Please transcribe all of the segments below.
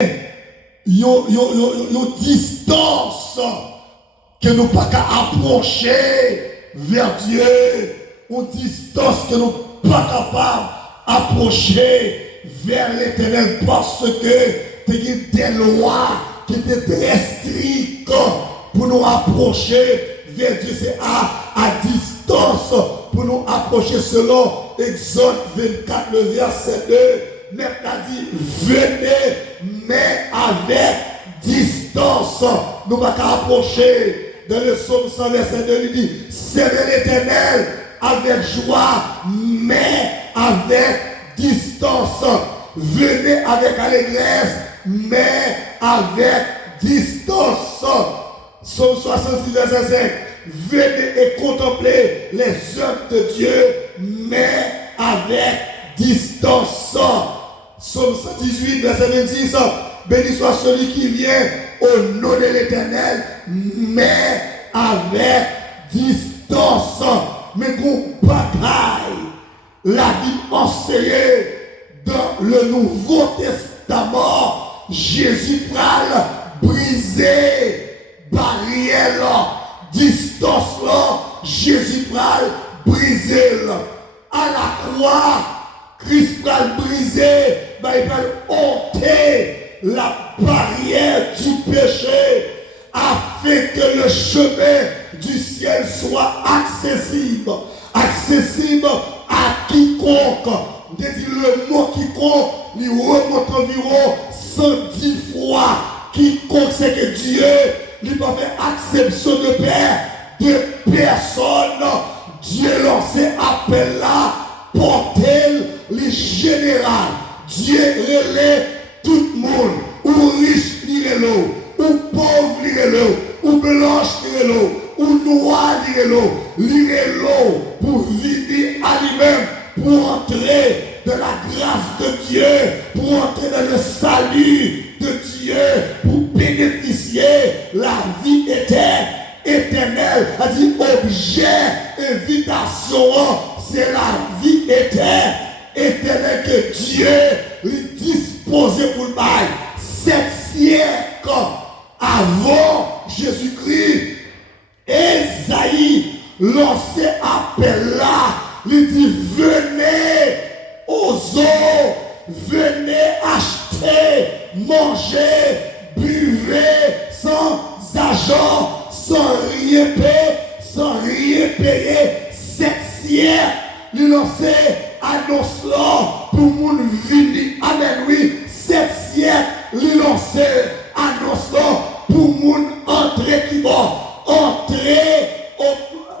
une distance que nous pas qu'à approcher vers Dieu, une distance que nous pas capable d'approcher vers l'Éternel parce que il y a des lois qui étaient très strictes pour nous approcher vers Dieu. C'est à distance pour nous approcher selon Exode 24, le verset 2. Maintenant dit, venez, mais avec distance. Nous ne pouvons pas approcher. Dans le psaume 100, verset 2, il dit, servez l'Éternel avec joie, mais avec distance. Venez avec allégresse, mais avec distance. Psaume 66, verset 5. Venez et contemplez les œuvres de Dieu, mais avec distance. Psaume 118, verset 26. Béni soit celui qui vient au nom de l'Éternel, mais avec distance. Mais qu'on bataille la vie enseignée dans le Nouveau Testament. Jésus pral briser barrière, distance là, Jésus pral briser. À la croix, Christ pral briser, il pral ôter la barrière du péché afin que le chemin du ciel soit accessible. Accessible à quiconque. Le mot quiconque, il remonte environ 110 fois. Quiconque c'est que Dieu, il peut faire acception de père de personne. Dieu lancé appel là, porter les général. Dieu relève tout le monde, ou riche l'eau, ou pauvre l'eau, ou blanche l'eau, ou noir l'eau, pour vivre à lui-même, pour entrer dans la grâce de Dieu, pour entrer dans le salut de Dieu, pour bénéficier la vie éternelle. A dit objet, invitation, c'est la vie éternelle que Dieu lui disposait pour le bail. 7 siècles avant Jésus-Christ, Esaïe lancé appel là, il dit venez aux eaux, venez acheter, manger, buvez sans argent, sans rien payer. 7 siècles, il lancé annonce là pour moun venir. Amen, oui. 7 siècles, il lancé annonce là pour moun entrer qui va. Entrer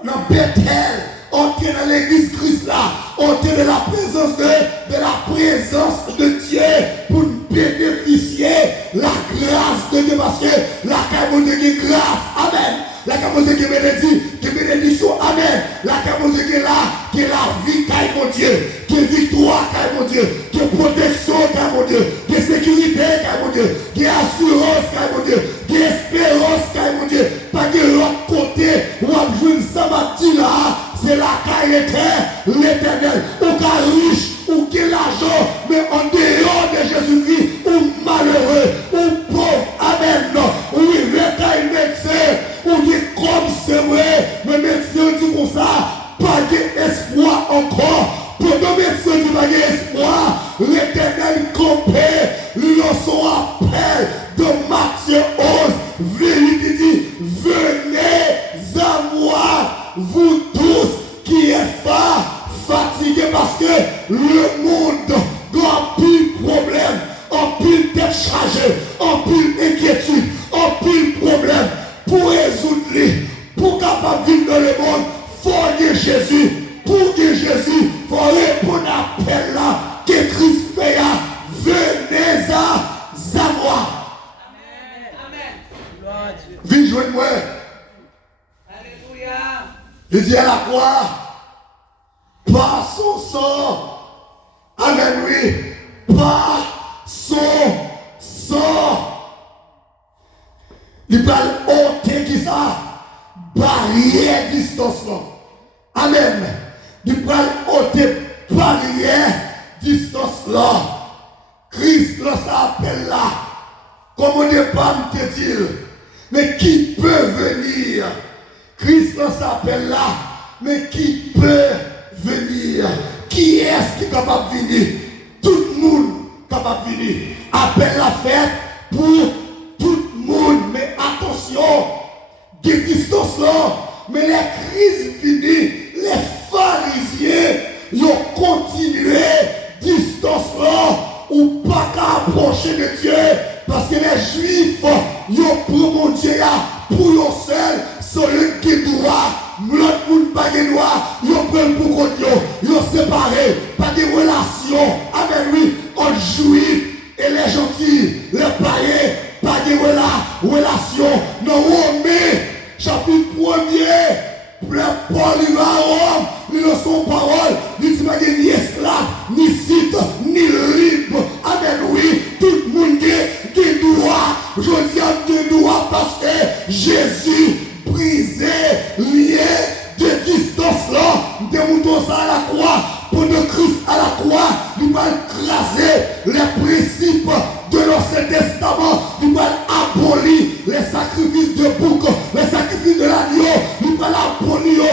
dans Bethel, entrer dans l'église Christ là, entrer dans la présence de Dieu pour bénéficier la grâce de Dieu parce que la caille de Dieu est grâce. Amen. La caille de Dieu est bénédiction. Amen. La caille de Dieu est là, qui est la vie caille mon Dieu, qui est victoire caille mon Dieu, qui est protection caille mon Dieu, qui est sécurité caille mon Dieu, qui est assurance caille mon Dieu, qui est espérance caille mon Dieu. Pas que l'autre côté, ou à jouer samedi là, c'est la caille l'Éternel. Ou qu'à riche, ou qui est l'argent, mais en dehors de Jésus-Christ, ou malheureux, ou pauvre. Amen. Ou il veut qu'à médecin, ou dit comme c'est vrai, mais médecin dit comme ça, pas d'espoir encore. Pour nos médecins dit pas d'espoir, l'Éternel compère, lui son appel de Matthieu 11, vérité dit, venez à moi, vous tous qui êtes fatigués parce que le monde a plus de problèmes, a plus de tête chargée, a plus d'inquiétude, a plus de problèmes. Pour résoudre les, pour capable vivre dans le monde, il faut que Jésus, pour que Jésus, il faut répondre à l'appel là, que Christ fait, venez à moi. Amen. Viens joindre moi. Alléluia. Il dit à la croix, par son sang, amen, oui, par son sang, il va ôter qui ça, barrière distance là, amen, il va ôter barrière distance là, Christ là ça appelle là, comme au départ, je te dis, mais qui peut venir? Christ s'appelle là, mais qui peut venir? Qui est-ce qui est capable de venir? Tout le monde est capable de venir. Appelle la fête pour tout le monde. Mais attention, des distances là, mais les crises finies, les pharisiens, ils ont continué distance là, ou pas qu'à approcher de Dieu, parce que les juifs, ils ont pris mon Dieu pour eux seul, celui qui doit, l'autre monde pas de droit, ils ont pris pour contre eux, ils ont séparé, pas de relation avec lui, entre juifs et les gentils, les païens, pas de relation, non, Romains, chapitre 1er. Paul il va à Rome, il a son parole, il dit pas ni esclave, ni site, ni libre. Amen, oui, tout le monde qui doit, je dis de droit parce que Jésus brisait lien de distance là, de moutons à la croix, pour de Christ à la croix, il va écraser les principes de l'Ancien Testament, il va abolir les sacrifices de bouc, les sacrifices de l'agneau, il va abolir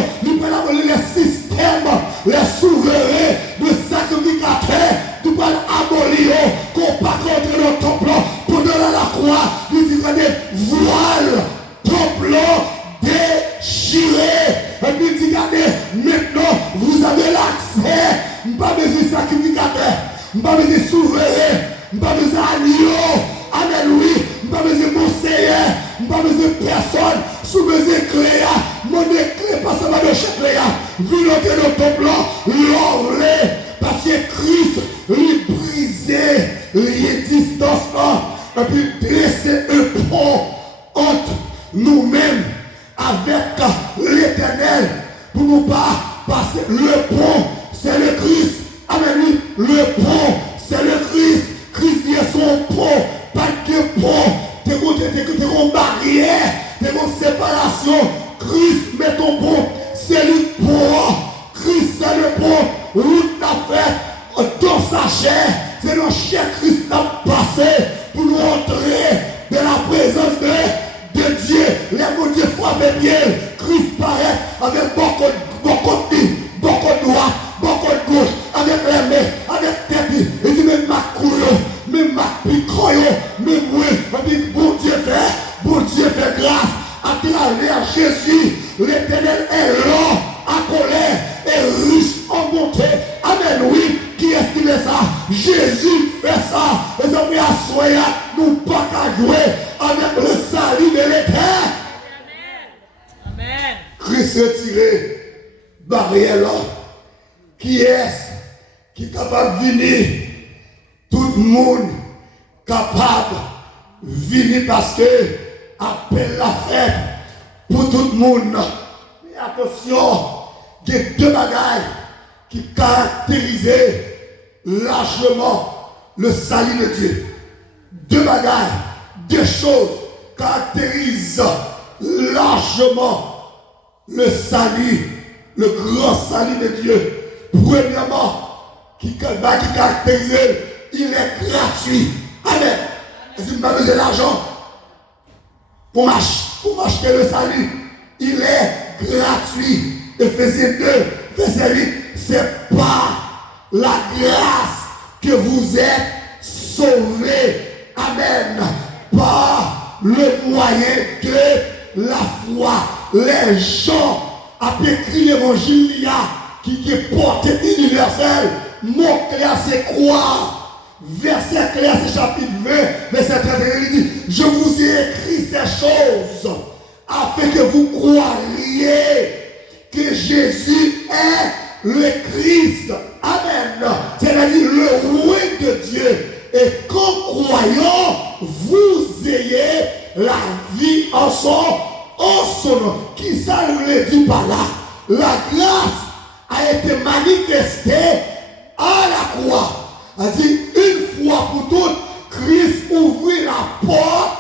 les systèmes, les souverains de sacrificateurs, il va abolir qu'on pas contre le temple, pour donner la croix, il dit des voiles, temple déchiré, et puis il dit regardez, maintenant vous avez l'accès, pas besoin de sacrificateurs, pas besoin de souverains, pas besoin d'agneau, amen oui, pas besoin de conseillers, pas besoin de personne, sous besoin de clé, mon clé pas seulement de chaque clé, vu l'entrée de ton plan, l'orlé, parce que Christ lui brisait les distancements, et puis dresser un pont entre nous-mêmes avec l'Éternel, pour nous pas passer le pont, c'est le Christ, amen oui, le pont, c'est le Christ. Christ est son pont, pas de pont, t'es une barrière, t'es une séparation. Christ met ton pont, c'est le pont. Christ c'est le pont, route t'a fait dans sa chair, c'est dans chair Christ t'a passé pour nous entrer dans la présence de Dieu. Les mots de foi bien, Christ paraît avec beaucoup de droite, beaucoup de gauche, avec les mains, avec tête, et dit même ma couille, même ma picoyo, même oui, bon Dieu fait grâce à travers Jésus. L'Éternel est lent, à colère, et riche en bonté. Amen, oui, qui est-ce qui fait ça? Jésus fait ça. Les hommes à soyer, nous pas qu'à jouer avec le salut de l'Éternel. Amen. Christ retiré, barrière là. Qui est-ce qui est capable de venir? Tout le monde capable de venir parce que appelle la fête pour tout le monde. Mais attention, il y a deux bagailles qui caractérisent largement le salut de Dieu. Deux bagailles, deux choses caractérisent largement le salut, le grand salut de Dieu. Premièrement, qui caractérise, il est gratuit. Amen. Est-ce qu'il n'a pas besoin d'argent pour m'acheter le salut? Il est gratuit. Ephésiens 2, verset 8, c'est par la grâce que vous êtes sauvés. Amen. Par le moyen de la foi. Les gens ont écrit l'évangile qui est porté universel. Mon clair c'est croire. Verset clair c'est chapitre 20, verset 31, il dit, je vous ai écrit ces choses afin que vous croiriez que Jésus est le Christ. Amen. C'est-à-dire le roi de Dieu. Et qu'en croyant, vous ayez la vie en son nom. Qui ça le dit par là? La grâce a été manifestée à la croix. A dit une fois pour toutes, Christ ouvrit la porte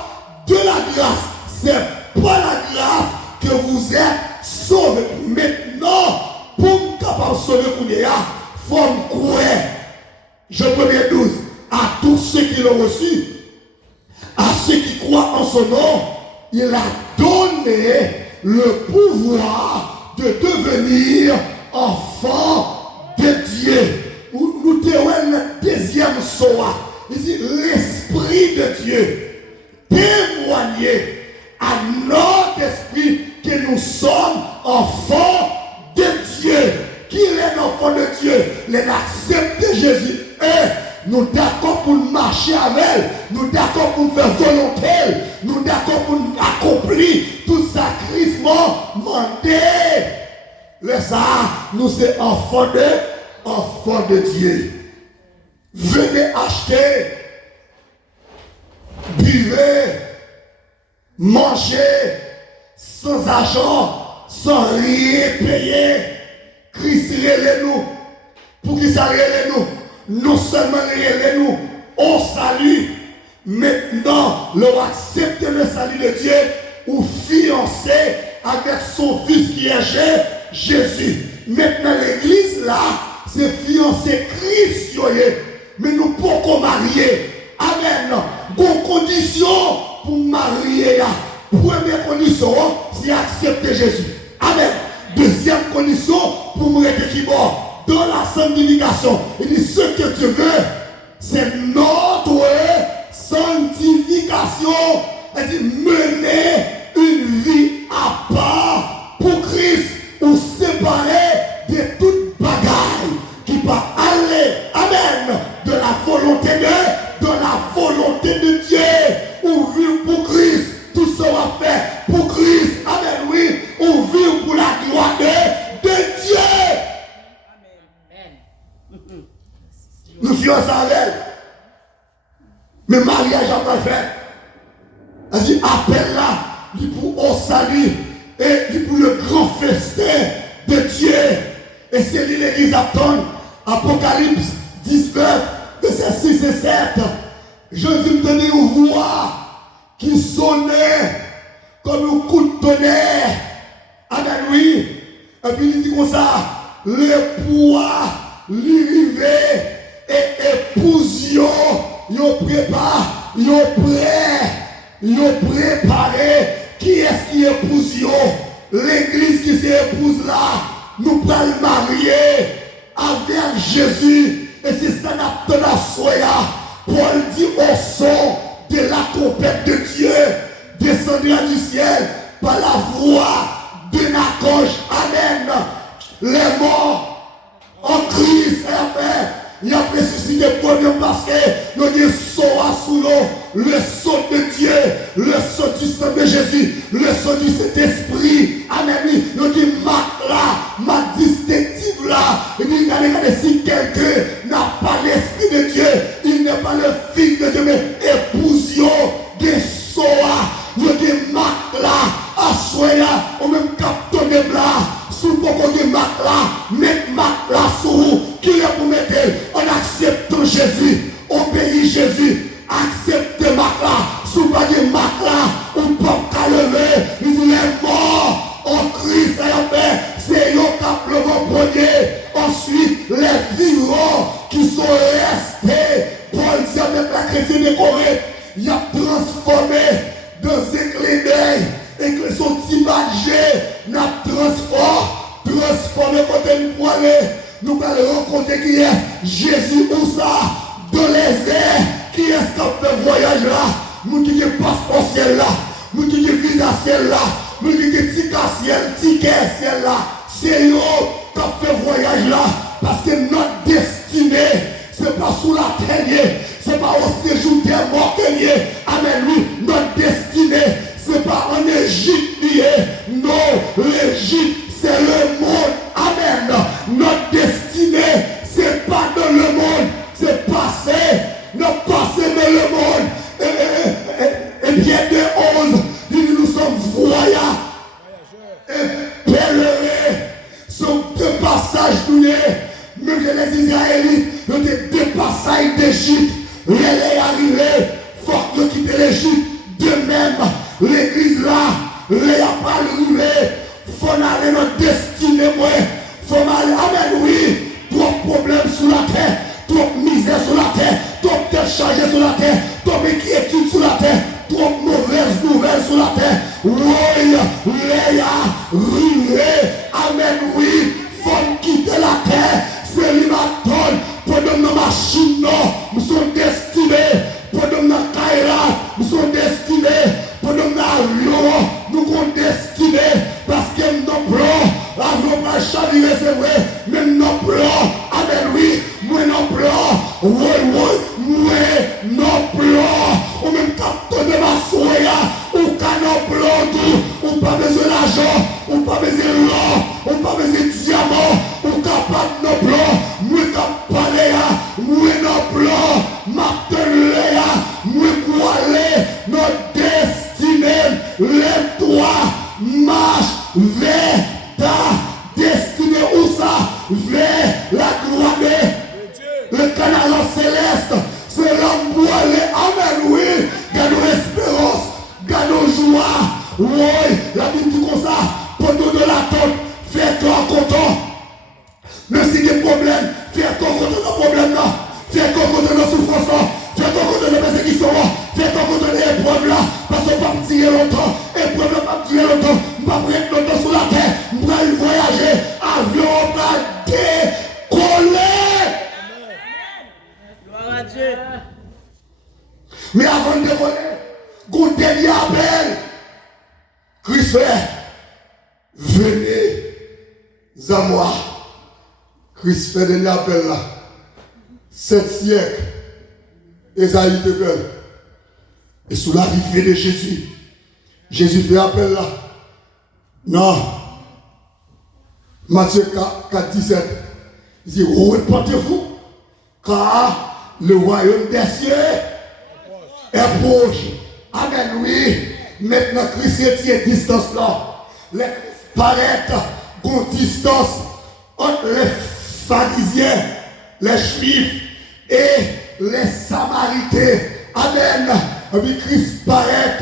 de la grâce. C'est pas la grâce que vous êtes sauvés. Maintenant, pour être capable de sauver Kounéa, il faut me croire. Je 1er 12. À tous ceux qui l'ont reçu, à ceux qui croient en son nom, il a donné le pouvoir de devenir enfants de Dieu. Nous avons le deuxième soir. Il dit l'Esprit de Dieu témoigner à notre esprit que nous sommes enfants de Dieu. Qui est l'enfant de Dieu? Les accepter Jésus. Et nous d'accord pour marcher avec elle. Nous d'accord pour faire volonté. Nous d'accord pour accomplir tout sacrifiement mandé. Le ça, nous sommes enfants de Dieu. Venez acheter, buvez, mangez, sans argent, sans rien payer. Christ relève-nous. Pour qu'il s'arrête nous, non seulement relève-nous, on salue. Maintenant, l'on accepte le salut de Dieu ou fiancé avec son fils qui est Jésus. Maintenant, l'église là, c'est fiancé Christ. Mais nous pouvons marier. Amen. Bonne condition pour marier. Première condition, c'est accepter Jésus. Amen. Deuxième condition pour me rester dans la sanctification. Il dit ce que tu veux, c'est notre sanctification. Il dit mener une vie à part pour Christ ou séparer de toute bagaille qui va aller, amen, de la volonté de Dieu, ou vivre pour Christ, tout sera fait pour Christ, amen, oui, ou vivre pour la gloire de Dieu. Amen. Nous fions ça avec elle. Mais mariage a pas fait. Elle dit, appelle là, il pour au salut, et il pour le grand festin de Dieu. Et c'est l'église attend. Apocalypse 19, versets 6 et 7. Je dis me donner une voix qui sonnait comme un coup de tonnerre. Amen, oui. Et puis il dit comme ça, le poids, l'arrivée et épouse, yo prépare, yo préparé. Qui est-ce qui épouse yo? L'église qui s'épouse là, nous prenons le marier avec Jésus. Et c'est ça notre soya. Paul dit au son de la trompette de Dieu descendra du ciel par la voix d'un archange. Amen. Les morts en Christ, amen. Il a ressuscité premier parce que nous avons soa sous l'eau, le son de Dieu, le son du sang de Jésus, le son du Saint-Esprit. Amen. Nous avons marque là, ma distinctive là. Il dit, regardez, si quelqu'un n'a pas l'Esprit de Dieu, il n'est pas le Fils de Dieu, mais épousion des soa. Nous avons marque là, à soya, on même capte de là, sous beaucoup de marque là, mettre marque là sous. Qui est pour mettre? On accepte Jésus, obéit Jésus, accepte marque là, sous pas de marque là, on ne peut pas lever. Il dit les morts en Christ, c'est eux qui ont le premier. Ensuite, les vivants qui sont restés, Paul dit avec la chrétienne de Corinthe, il a transformé dans un clin d'œil et que son imagé n'a transformé côté nous pour aller. Nous allons rencontrer qui est Jésus ou ça dans les airs. Qui est-ce qui a fait voyage là? Nous qui avons passeport ciel là, nous qui avons visa ciel là, nous qui avons ticket ciel là. C'est eux qui ont fait voyage là. Parce que notre destinée, c'est pas sous la terre, c'est pas au séjour des morts. Amen, oui, notre destinée, c'est pas en Égypte lié. Non, l'Égypte, c'est le monde. Amen. Notre destinée, c'est pas dans le monde, c'est passé. Notre passé dans le monde. Et bien de 11, nous sommes voyants et pèlerins. Sont deux passages nous même les Israélites, nous avons deux passages d'Égypte. Les arrivés, faut que quitter l'Égypte. De même, l'église là, les a pas arrivé. Faut aller notre destinée, moi. Faut aller, amen, oui. Trop de problèmes sur la terre, trop de misère sur la terre, trop de chargés sur la terre, trop d'inquiétude sur la terre, trop oui, Léa, rivé, amen, oui, faut quitter la terre, c'est l'immaton, pendant nos machines, nous sommes destinés, pendant nos caïras, nous sommes destinés, pendant nos avions, nous sommes destinés, parce que nos plans, l'avion pas chavirer, c'est vrai, mais nos plans, amen, oui, moi nos plans, oui, nos plans, ou même capteur de ma soya, ou canon plans, ou pas besoin d'argent, ou pas besoin de l'or, ou pas besoin de diamant, ou capable nos plans, moi capable moi nos plans, marteler, moi pour aller, notre destinée, lève-toi, marche vers ta destinée, où ça, vers la gloire de le canal céleste, c'est l'homme pour aller, amen, oui, garde espérance, garde joie, oui, la Bible dit comme ça, pendant de l'attente, fais-toi content, même si il y a des problèmes, fais-toi content de nos problèmes là, fais-toi content de nos souffrances là, fais-toi content de nos persécutions là, fais-toi content de l'épreuve là, parce qu'on ne va pas tirer longtemps, épreuve ne va pas tirer longtemps, on va pas être longtemps sur la terre, on va voyager, avion va décoller. Gloire à Dieu. Mais avant de décoller, qu'on dernier appel, Christ fait, venez à moi. Christ fait dernier appel là. 7 siècles, Esaïe te fait. Et sous l'arrivée de Jésus, Jésus fait appel là. Non. Matthieu 4, 17. Il dit, repentez-vous, car le royaume des cieux est proche. Amen, oui. Maintenant, Christ retient distance là. Les paraître une distance entre les pharisiens, les juifs et les samaritains. Amen. Et puis Christ paraît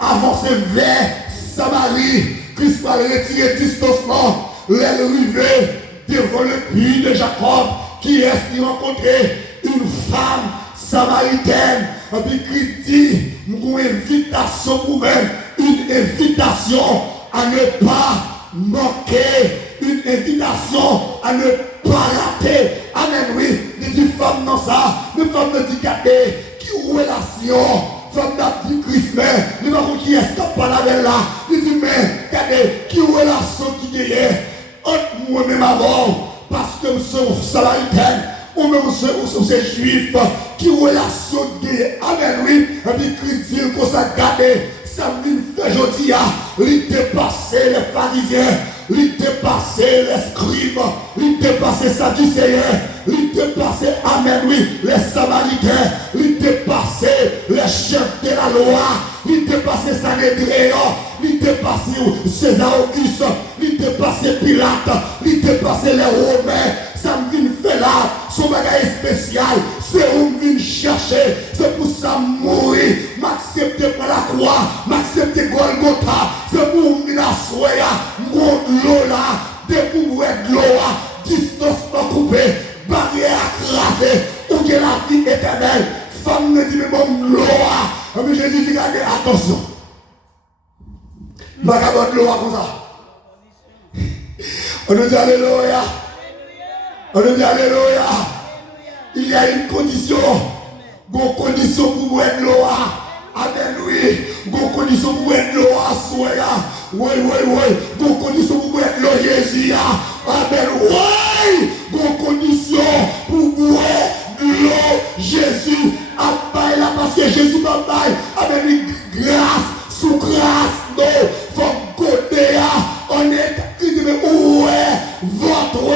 avancer vers Samarie. Christ va retirer distance là. Les rivets devant le puits de Jacob qui est rencontré une femme samaritaine. Et puis Christ dit, une invitation pour vous-même, une invitation à ne pas manquer, une invitation à ne pas rater. Amen, oui. Il dit femme dans ça, une femme handicapée, qui relation, femme d'abdi Christ, mais il ne va pas qui escape pas la là. Il dit, mais, regardez, qui relation qui gagne entre moi-même avant, parce que nous sommes samaritains, ou même ces juifs, qui relation gagne. Amen, oui. Et puis Christ dit, qu'on s'est gardé, ça me fait aujourd'hui, il dépasser les pharisiens, il dépasser les scribes, il dépasser les sadducéens, il dépasser, amen, oui, les samaritains, il dépasser les chefs de la loi, il dépasser Sanhédrin, il dépasser César Auguste, il dépasser Pilate, il dépasser les Romains. Ça me vient faire là, son bagage spécial, c'est où me vient chercher, c'est pour ça mourir, m'accepter par la croix, m'accepter Golgotha, c'est pour me venir asseoir, mon l'eau là, découvrir de l'eau, distance pas coupée, barrière écrasée, ou que la vie éternelle, femme me dit, mais bon, l'eau, mais Jésus dit, regardez, attention, je ne vais pas de l'eau comme ça. On nous dit, alléluia. On nous dit alléluia. Il y a une condition. Une condition pour boire de l'eau. Amen, oui. Une condition pour boire de l'eau. Oui. Une condition pour boire de l'eau, Jésus. Amen, oui. Une condition pour boire de l'eau, Jésus. Amen, là, parce que Jésus m'a baillé. Amen, grâce, sous grâce, non. Faut côté, on est. Où est votre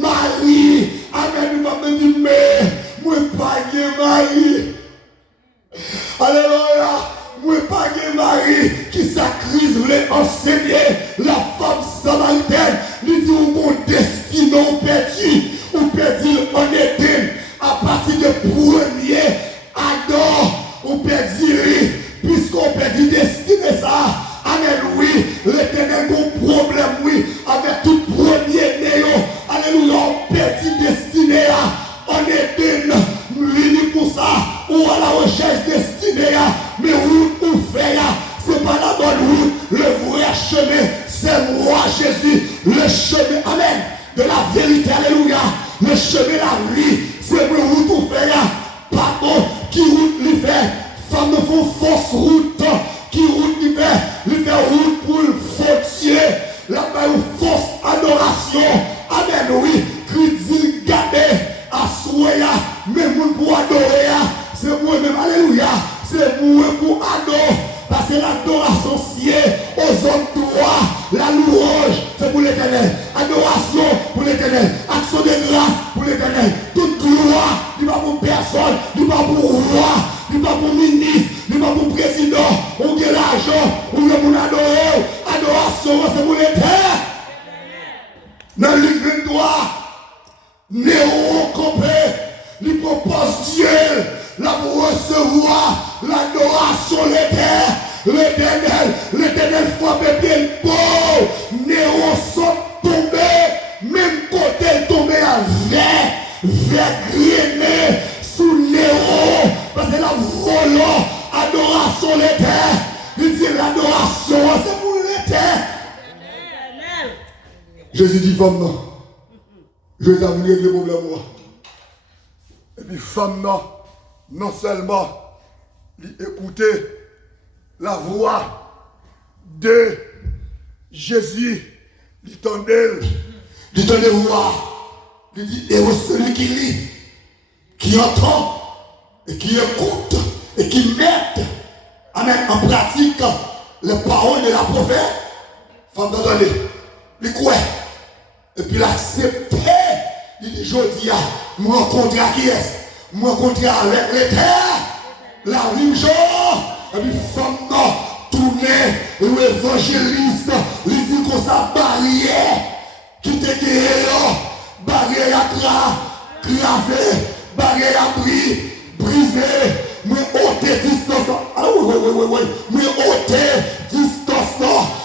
mari? Amen, nous va me dire, mais moi pas de mari. Alléluia, moi pas de mari qui sacrifie les enseigner la femme samaritaine. Lui dit, mon destin ou perdu en Éden. À partir de premier Adam, on perdu, puisqu'on perdu destiné ça. Amen, oui, l'Éternel a un problème, oui, avec tout premier néo. Alléluia, on petit destiné, on est venu pour ça, ou à la recherche destinée, mais où on fait, c'est pas la bonne une fausse route qui fait route pour le fautier. Là, une fausse adoration. Amen, oui. Critique, gardez, assoya, même pour adorer. C'est moi-même, alléluia. C'est moi pour adorer. Parce que l'adoration sied aux hommes droits, la louange, c'est pour l'Éternel. Adoration pour l'Éternel. Action de grâce pour l'Éternel. Toute gloire, il n'est pas pour personne, il n'est pas pour roi, il n'est pas pour ministre, il n'est pas pour président, ou de l'argent, ou de mon adorer. Adoration, c'est pour l'Éternel. Dans le livre 23, Néo Campé, il propose Dieu. Là pour recevoir l'adoration l'éternel frappe bien le beau, Néo sont tombés, même côté tombé à vert grainé sous Néo, parce que la volant, adoration l'éternel, il dit l'adoration c'est pour l'éternel. Jésus dit femme non, Jésus a venu régler le problème moi. Et puis femme non seulement écouter la voix de Jésus, il tendait voir, il dit, et celui qui lit, qui entend, et qui écoute, et qui met en pratique les paroles de la prophète, femme d'entendre, il croit, et puis l'accepter, il dit, je dis, me rencontrer à qui est-ce? Me rencontrer avec l'éternel, la même chose. Et puis, femme, tourner, l'évangéliste, il dit qu'on sa barrière, qui te guérit, barrière à craser, barrière à briser, mais ôter distance. Ah oui, mais ôter distance.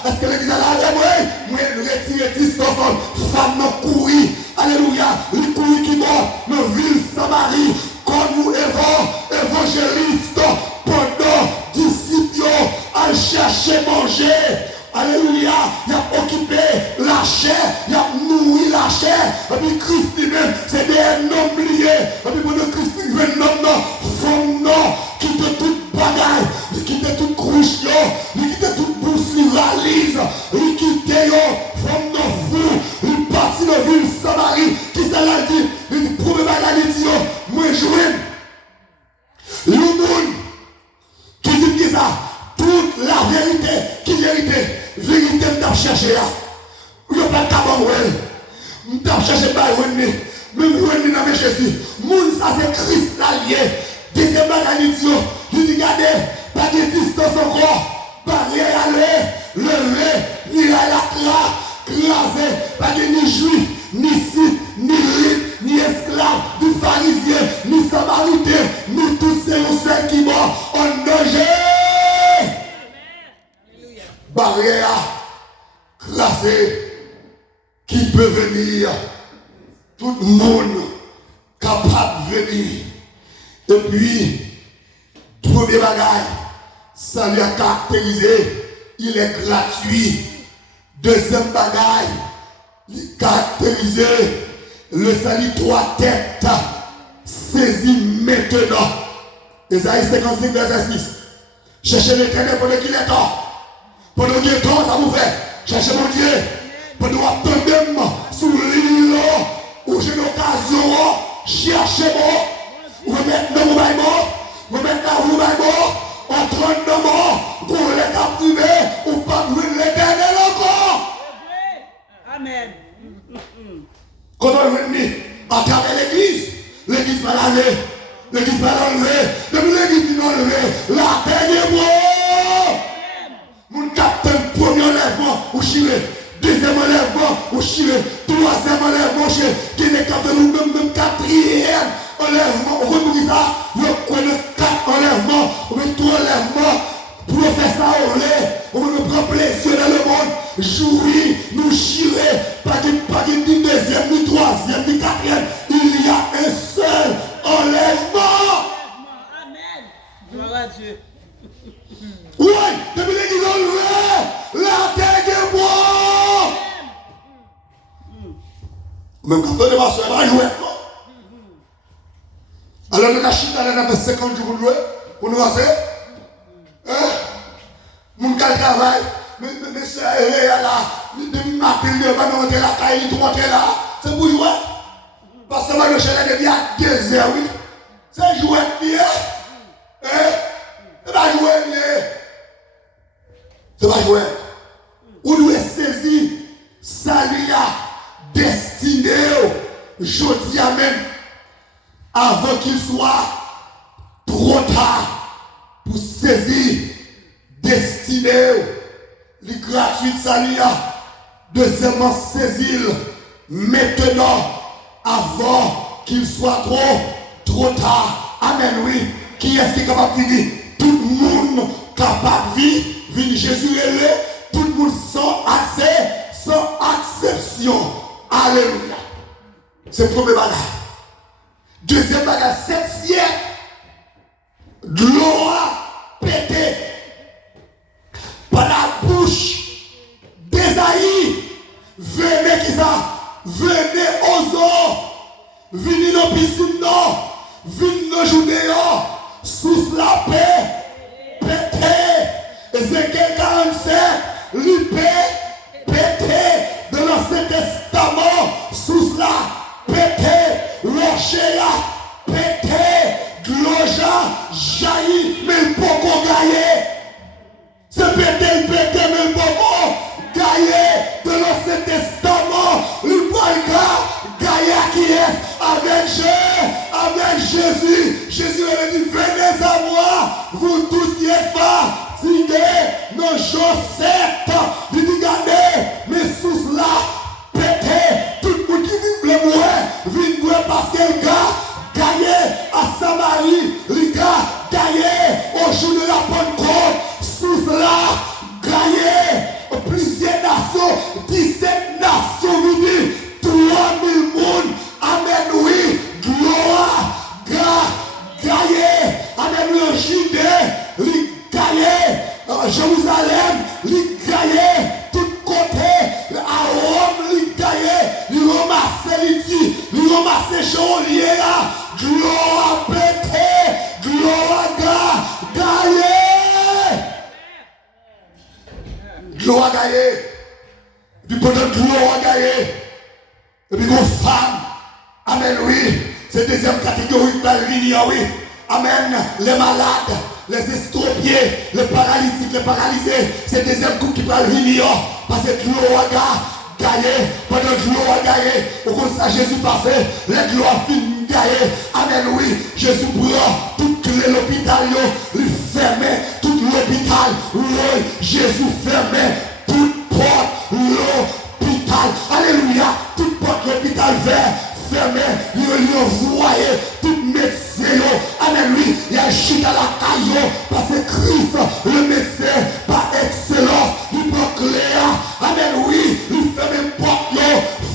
Est-ce que l'église a la oui? Mais retirer distance, femme, courir, alléluia, il courir qui mort, le ville Samarie, comme nous évangélistes, pendant disciples, à chercher manger. Alléluia, il a occupé la chair, il a nourri la chair. Et puis Christ lui-même, c'est des hommes liés. Et puis pendant Christ lui-même, femme qui quitte toute bagaille, il quitte toute crouche, il quitte toute bourse, il valise, il quitte femme fou, il partit de ville Samarie, qui s'est là dit, il dit, pour me bagaille, il dit, moi je le monde qui dit ça, toute la vérité, qui vérité m'a cherché là. Il n'y a pas de tabac, m'a cherché par Wendy, même Wendy n'a pas cherché. Moun ça c'est Christ l'allié. Deuxième bagaille, il dit, regardez, pas de distance encore, barrière aller, lever, ni à la crasé, pas de ni juif, ni site, ni rite, ni esclave, ni pharisien, ni samaritain, nous tous c'est un seul qui mort en danger. Barrière classée qui peut venir, tout le monde capable de venir. Et puis, premier bagage, ça lui a caractérisé, il est gratuit. Deuxième bagage, il caractérisé, le salut trois têtes, saisi maintenant. Esaïe 55, verset 6. Cherchez l'éternel pendant qu'il est temps. Pendant qu'il est temps, ça vous fait. Cherchez mon Dieu. Pendant qu'il est temps, sous l'île, où j'ai l'occasion, cherchez-moi. Vous mettez dans mon baillement, vous mettez dans mon baillement, en train de mort, pour les captiver, ou pas de l'éternel encore. Amen. Quand on est venu à travers l'église va l'enlever, l'église va l'enlever, depuis l'église va l'enlever, la terre est morte. Mon capitaine, premier enlèvement, ou chiré, deuxième enlèvement, ou chiré, troisième enlèvement, qui n'est qu'à nous même quatrième enlèvement, on retrouve ça, on connaît 4 enlèvements, on met 3 enlèvements, professeur on me prend plaisir dans le monde, jouir, nous chirer, pas de deuxième, ni troisième, ni quatrième, il y a un seul enlèvement. Amen. Gloire à Dieu. Oui, depuis l'église enlevée, la terre est morte. Même quand on est passé, on va jouer. Alors, nous avons 50 jours pour jouer, pour nous passer. qu'elle travaille. Mais c'est là, depuis matin, il va nous monter la caille, il monter là. C'est pour jouer. Parce que moi, le chien est bien à 2 heures, oui. C'est jouer bien. C'est pas jouer bien. C'est pas jouer. Ou nous saisir, salut destiné, je dis amen, avant qu'il soit trop tard pour saisir, destiné, les gratuites salut. Deuxièmement, saisir maintenant, avant qu'il soit trop tard. Amen, oui. Qui est-ce qui est capable de dire? Tout le monde capable de vivre Jésus est tout le monde sans accès, sans acception. Alléluia. C'est le premier bagage. Deuxième bagage, 7 siècles. Gloire pété par la bouche d'Esaïe. Venez qui ça? Venez aux eaux. Venez dans la piscine, non. Venez dans la journée, sous la paix. Pété. Ézéchiel 47. L'épée pété de l'Ancien Testament. Sous la pété. Rocher pété. Gloja jaillit. Mais le poko gaillé. C'est pété, mais le poko gaillé de l'Ancien Testament. Le poko gaillé qui est avec Jésus. Jésus a dit, venez à moi, vous tous qui êtes fatigués, non Joseph, il dit, regardez, mes sous là, pété, tout le monde qui vit le moins, parce qu'elle a gagné à Samarie, les gars, gagné au jour de la Pentecôte, sous là, gagné plusieurs nations, 17 nations venues, 3000 personnes, amen, oui, gloire, gagné, amen, le Judée, gagné, Jérusalem, gagné, tout côté, à Rome, gagné, il ramasse Joliet, gloire pété, gloire gagné, gloire gagné, puis pendant gloire gagné, et puis nos femmes, amen, oui, c'est deuxième catégorie de la ligne, oui, amen, les malades, les estropiés, les paralytiques, les paralysés, c'est deuxième couple qui va venir, parce que gloire gagné, pendant que gloire gagné, au comme ça Jésus passait, les gloires finissent gagné, amen, oui, Jésus prend tout l'hôpital, il fermait tout l'hôpital, oui, Jésus fermait toute porte, l'hôpital, alléluia, toute porte l'hôpital vert, fermé, il envoyé tout médecin, amen, oui, il y a chute à la caillou, parce que Christ, le médecin, par excellence, il proclame, amen, oui, il fait même porte,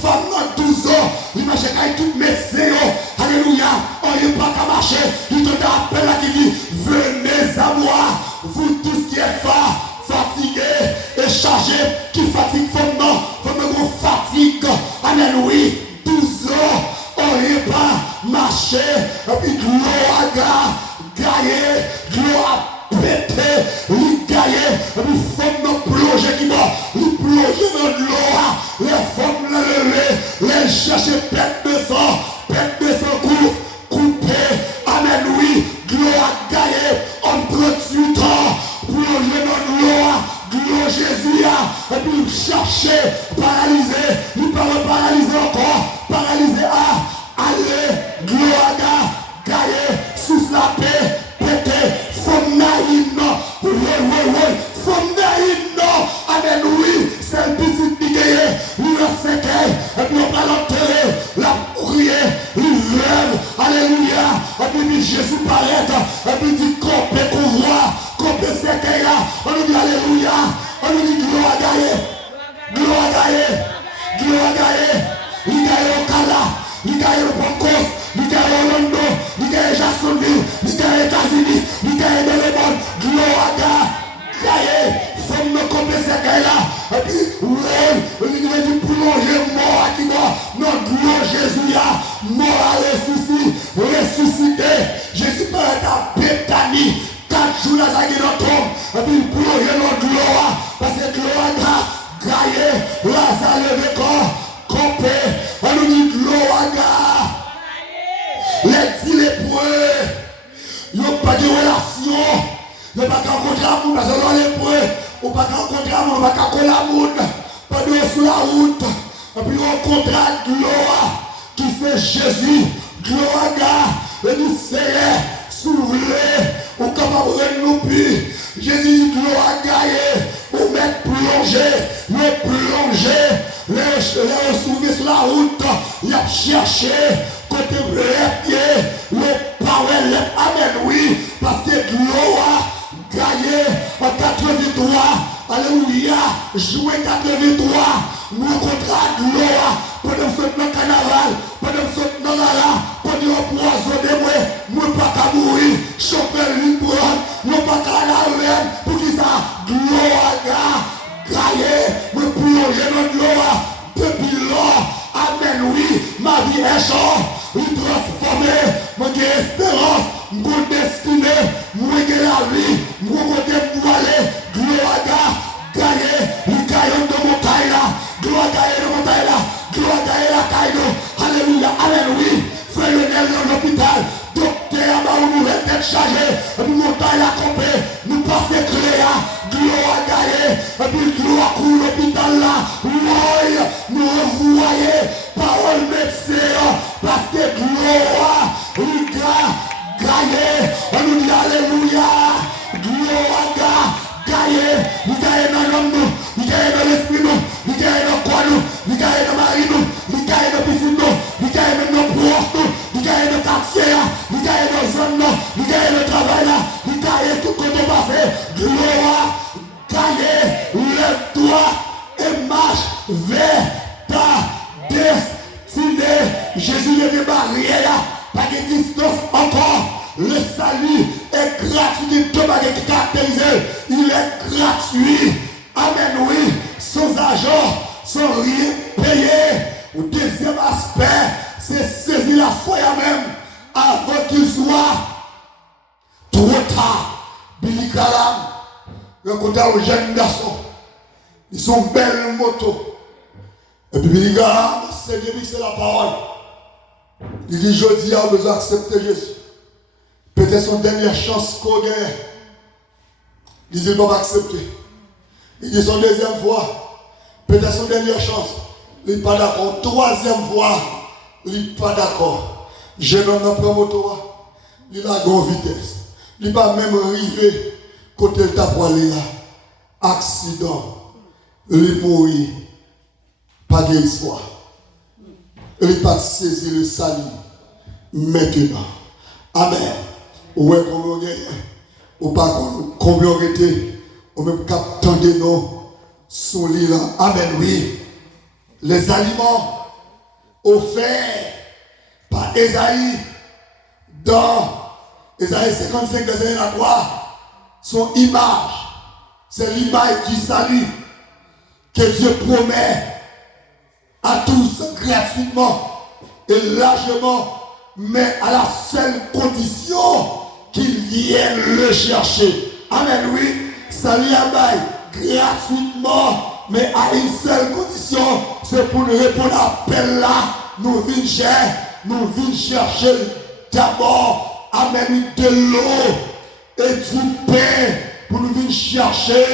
femme dans 12 ans, il marche avec tout médecin, alléluia, on n'est pas qu'à marcher, il te appelle à qui dit, venez à moi, vous tous qui êtes fatigués et chargés, qui fatigue femme, fatigue, amen, oui, 12 ans, on n'est pas marché, et puis gloire gagné, gloire pété, lui gagné, et puis femme plonger qui va, lui plonger dans l'eau, les femmes la lever, les chercher pète de sang, coupé, amen, oui, gloire gagné, en 38 ans, plonger dans l'eau, gloire Jésus, et puis chercher, paralysé, il peut paralyser encore, paralysé allez, gloire gagné, sous la paix, pété, femme naïne, oui, femme naïne, amen, oui, c'est le petit qui gagne, lui le séquelle, et puis on va l'enterrer, la prier, lui rêve, alléluia, et puis Jésus paraît, et puis dit compé qu'on voit, compé séquelle là, on nous dit alléluia, on nous dit gloire gagné, il gagne au Kala, il gagne au Pancos, il gagne au Orlando, il gagne à Jacksonville, il gagne aux États-Unis, il gagne dans le monde, gloire gagné, femme me compter ces gars-là, et puis, oui, il dit plonger mort qui mort, non, gloire Jésus, mort à ressuscité, Jésus peut être à Bethanie, 4 jours dans la guerre de tombe, et puis plonger notre gloire. rencontrer un monde, parce que l'on est prêt. On ne peut pas rencontrer un monde, on ne peut pas coller un monde. Pendant sur la route, et puis on rencontre la gloire qui c'est Jésus. Gloire, et nous serrer, soulever, on est capable de nous plus. Jésus, gloire, on met plonger, les soulever sur la route, il a cherché, côté les pieds, les paroles, amen, oui, parce que gloire, gagné en 83, alléluia, jouer 83, nous rencontrons gloire, pendant ce temps carnaval, pendant ce temps là, pendant le poison de moi, nous pas qu'à mourir, choper libre, nous pas qu'à la reine, pour qui ça, gloire, gagné, nous plonger dans gloire, depuis là, amen, oui, ma vie est chaude, il transformée, mon espérance, mon destinée, moi j'ai la vie, moi côté pour aller, gloire, gagné, nous gagnons de mon taille là, gloire, gagné de mon taille là, gloire, gagné la taille, alléluia, amen, oui, frère Lionel dans l'hôpital, docteur, nous nouvelle tête chargée, nous montons la compé, nous passons Cléa, gloire, gagné, et puis gloire pour l'hôpital là, nous envoyons, parole médecin, parce que gloire, gagné, on nous dit alléluia, gloire, gagné, nous gagnons dans l'homme, nous gagnons dans l'esprit, nous gagnons dans le corps, nous gagnons dans mari, nous gagnons dans piscine, nous gagnons dans nos proches, nous gagnons dans le quartier, nous gagnons dans la zone, nous gagnons dans le travail, nous gagnons tout côté passé, gloire, gagné, lève-toi et marche vers ta destinée. Jésus ne veut pas rien, pas de distance encore. Le salut est gratuit, il est caractérisé, il est gratuit. Amen, oui, sans argent, sans rien payé. Le deuxième aspect, c'est saisir la foi même avant qu'il soit trop tard. Billy Graham, rencontré un jeune garçon, ils sont belles motos. Et puis Billy Graham, c'est Dieu qui c'est la parole. Il dit, je dis, on besoin d'accepter Jésus. Peut-être son dernière chance qu'on gagne. Il dit, il ne va pas accepter. Il dit, son deuxième fois, peut-être son dernière chance. Il n'est pas d'accord. Troisième fois, il n'est pas d'accord. Jeune homme n'a pas moto. Il a grande vitesse. Il n'est pas même arrivé côté le tap pour aller là. Accident. Il est mort. Pas d'espoir. Il n'est pas saisi le salut. Maintenant. Amen. Ouais, comme on gagne. Ou pas combien on était. Ou même captant de nous. Son lit là. Amen, oui. Les aliments offerts par Esaïe dans Esaïe 55, verset 1 à 3, son image, c'est l'image du salut que Dieu promet à tous gratuitement et largement, mais à la seule condition qu'ils viennent le chercher. Amen, oui, salut à bail gratuitement, mais à une seule condition, c'est pour nous répondre à l'appel là, nous venons chercher d'abord, amen, de l'eau et du pain, pour nous venir chercher,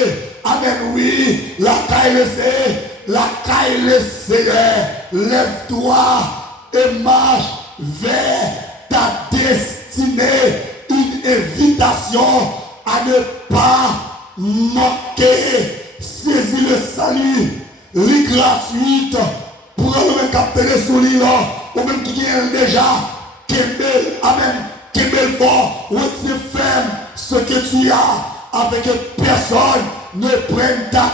amen, oui, la caille le lève-toi et marche vers ta destinée, une invitation à ne pas manquer. Saisis le salut, les gratuites, pour le même capter sous l'île, ou même qui est déjà, Kembel, amen, Kembel fort, retire ferme ce que tu as, avec personne ne prenne ta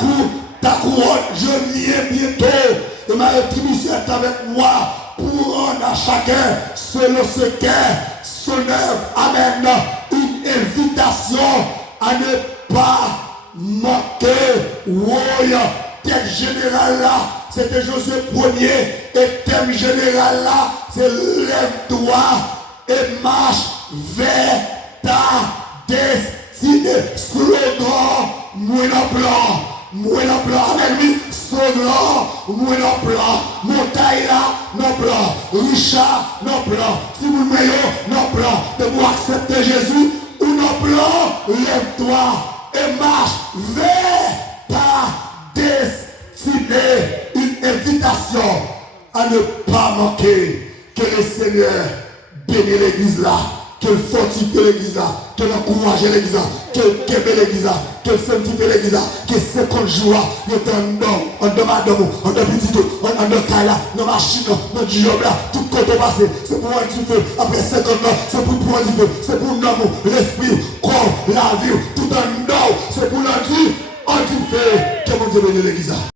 couronne, je viens bientôt, et ma rétribution est avec moi, pour rendre à chacun selon ce qu'est son œuvre, amen, une invitation à ne pas manquer. Oui, thème général là, c'était Josué 1er. Et thème général là, c'est lève-toi et marche vers ta destinée. Slogan, moyen plan, amen, oui, slogan, moyen plan, montagne là, non plan, Richard, non plan, si vous meilleur, non plan, de vous accepter Jésus, ou non plan, lève-toi et marche vers ta destinée. Une invitation à ne pas manquer. Que le Seigneur bénisse l'église là, qu'il fortifie l'église là, qu'il encourage l'église là, qu'il québé l'église là, qu'il sanctifie l'église là, que 50 jours là, il est en dedans madame, en dedans petit tout, en dedans taille là, dans la machine, dans le job là, tout côté passé, c'est pour un petit feu, après 50 ans, c'est pour prendre du feu, c'est pour l'amour, l'esprit, corps, la vie, tout en dedans, c'est pour la vie, en du feu, que mon Dieu bénisse l'église là.